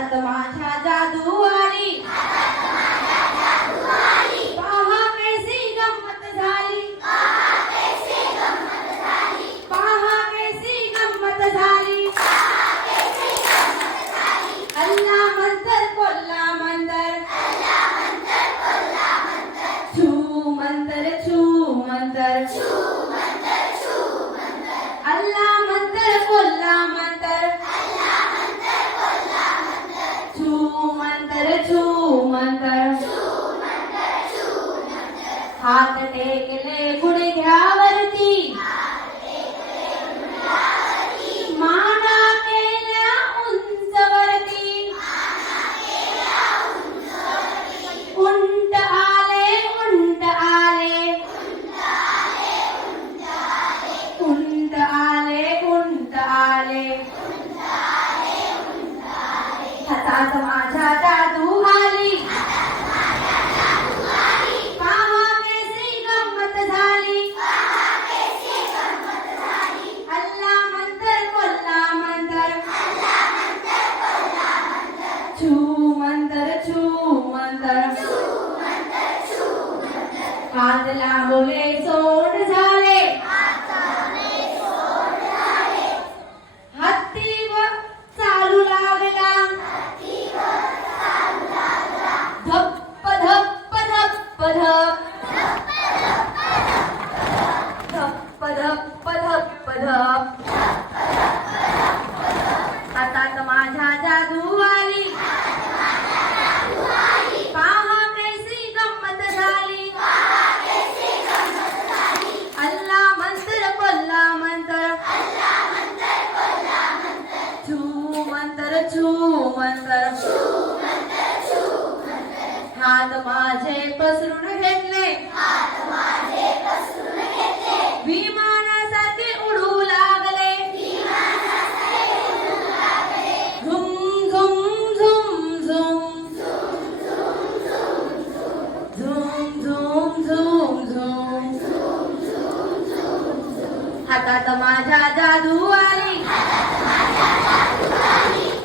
हातात माझ्या जादू आली पहा कैसी गंमत झाली. पहा कैसी गंमत झाली. अल्ला मंतर कोल्ला मंतर. छू मंतर छू मंतर. हात टेकले गुडघ्यावरती माना केल्या उंचवरती। उंट आले उंट आले। उंट आले उंट आले। हातात माझ्या i Padre la molesta. हात माझे पसरून घेतले. विमानासारखे उडू लागले. झुम झुम झुम झुम. झुम झुम झुम झुम. हातात माझ्या जादू आली.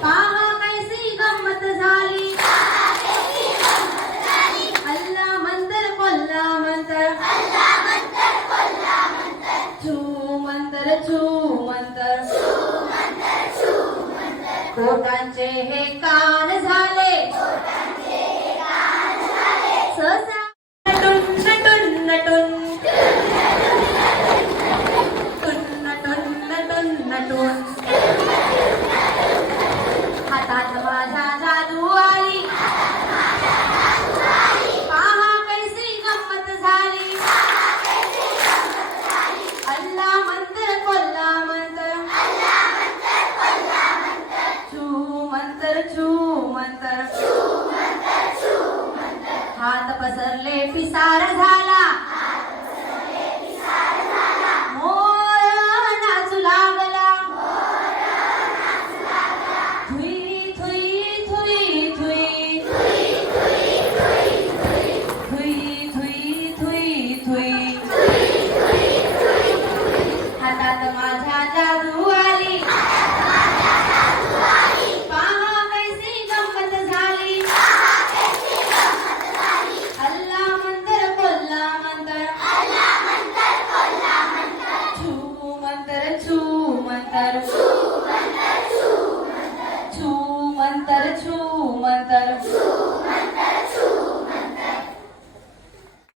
पहा मंत्र मंत्र कोटांचे हे कान झाले. नटून नटून. नटून नटून नटून. मंतर हात पसरले पिसार झाला.